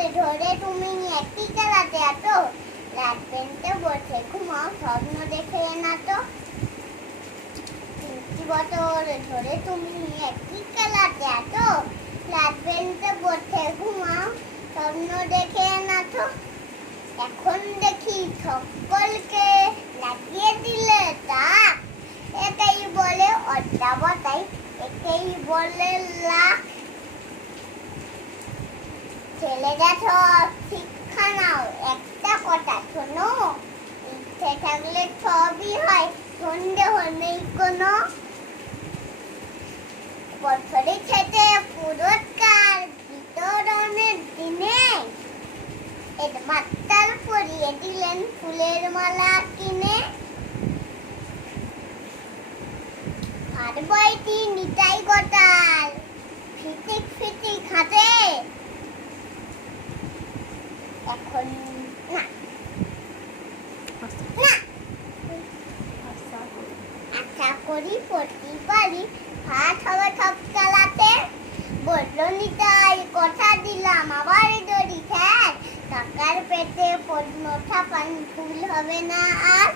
বছরে ধরে তুমি একই খেলাতে আছো, রাত বেঞ্চে বসে ঘুমাও, স্বপ্ন দেখে না তো। 3 বছর ধরে তুমি একই খেলাতে আছো, রাত বেঞ্চে বসে ঘুমাও, স্বপ্ন দেখে না তো। এখন দেখি সকলকে লাগিয়ে দিলে তাক, এটাই বলে অদ্যাবতাই, এটাই বলে লাখ। ছেলেরা সব শিক্ষা নাও, একটা কথা শোনো, ইচ্ছে থাকলে সবই হয়, সন্দেহ নেই কোনো। বছরে শেষে পুরস্কার বিতরণের দিনে হেডমাস্টার পরিয়ে দিলেন ফুলের মালা কিনে। আর বইটি নিতাই গোটাল, ফিটিক ফিটিক হাতে, এখন না না, আশা করি পড়তে পারি, হাত হবে সব চালাতে। বললো নিতাই, কথা দিলাম আবার দড়ি খ্যার, টাকার পেটে পদ্ম ছাপান ফুল হবে না আর।